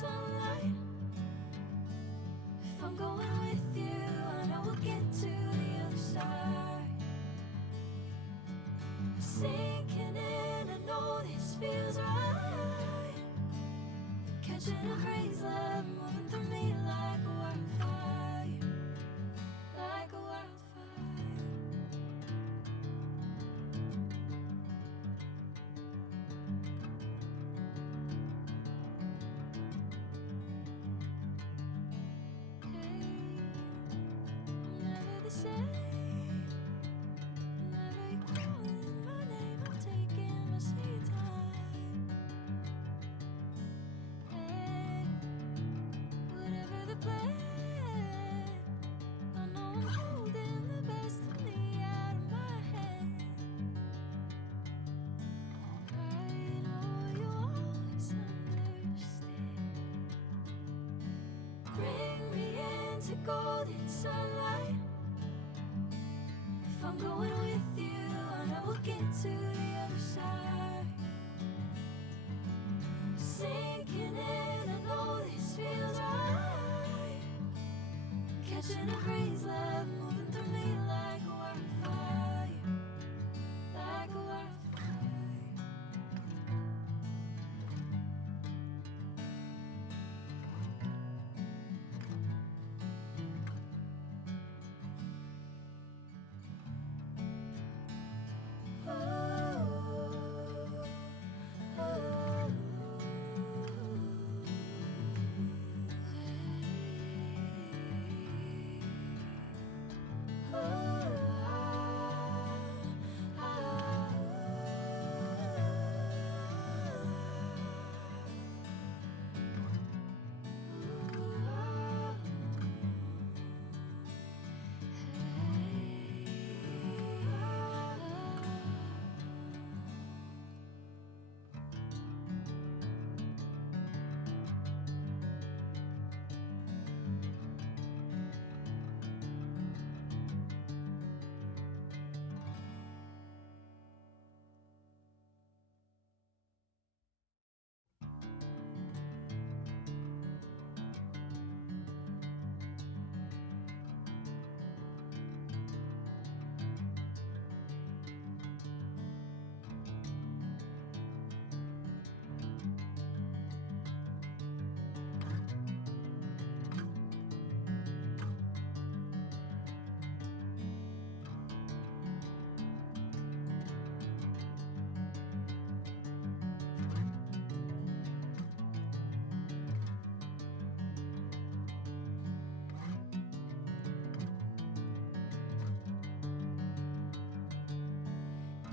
sunlight. If I'm going with you, I know we'll get to the other side. Sinking in, I know this feels right. Catching a breeze, love moving through me like a wildfire, like a wildfire. Never the same. Whenever you're calling my name, I'm taking my sweet time. Hey, whatever the plan, I know I'm holding the best of me out of my hand. I know you'll always understand. Bring me into golden sunlight. If I'm going with you, I know we'll get to the other side. Sinking in, I know this feels right. Catching a breeze, love moving through me like a wildfire, like a wildfire.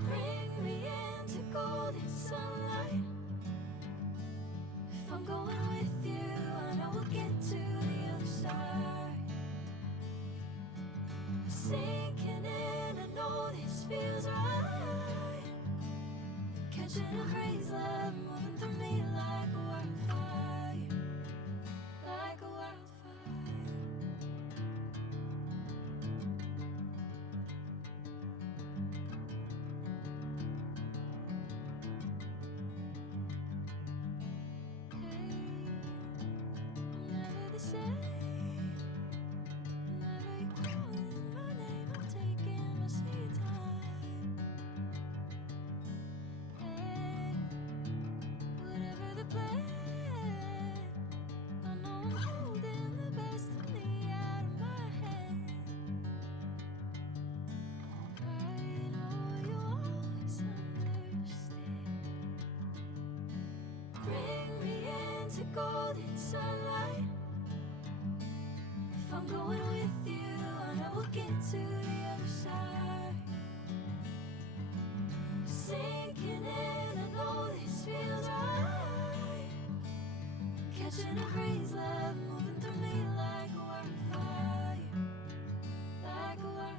Bring me into golden sunlight. If I'm going with you, I know we'll get to the other side. Sinking in, I know this feels right. Catching a breeze, love moving through me like a wildfire, like a wildfire. Never the same. Whenever you're calling my name, I'm taking my sweet time. Hey, whatever the plan, I know I'm holding the best of me out of my hand. I know you'll always understand. Bring me into golden sunlight. If I'm going with you, I know we'll get to the other side. Sinking in, I know this feels right. Catching a breeze, love moving through me like a wildfire, like a wildfire.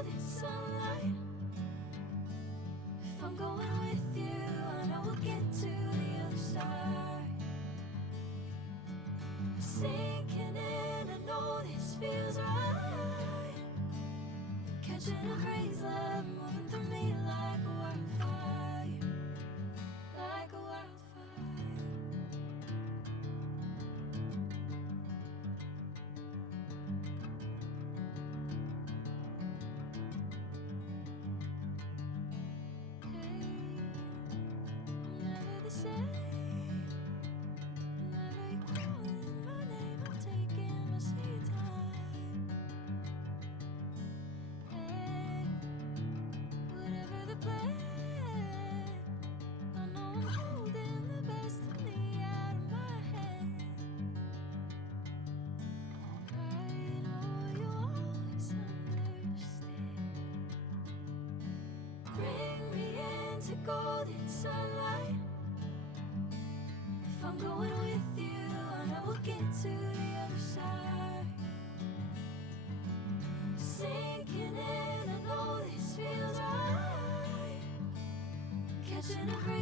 golden sunlight. If I'm going with you, I know we'll get to the other side. Sinking in, I know this feels right. Catching a crazy love moving through me like a wildfire, like a wildfire. Hey, I'm never the same. Whenever you're calling my name, I'm taking my sweet time. Hey, whatever the plan, I know I'm holding the best of me out of my hand. I know you'll always understand. Bring me into golden sunlight. If I'm going with you, I know we'll get to the other side. Sinking in, I know this feels right. Catching a breeze.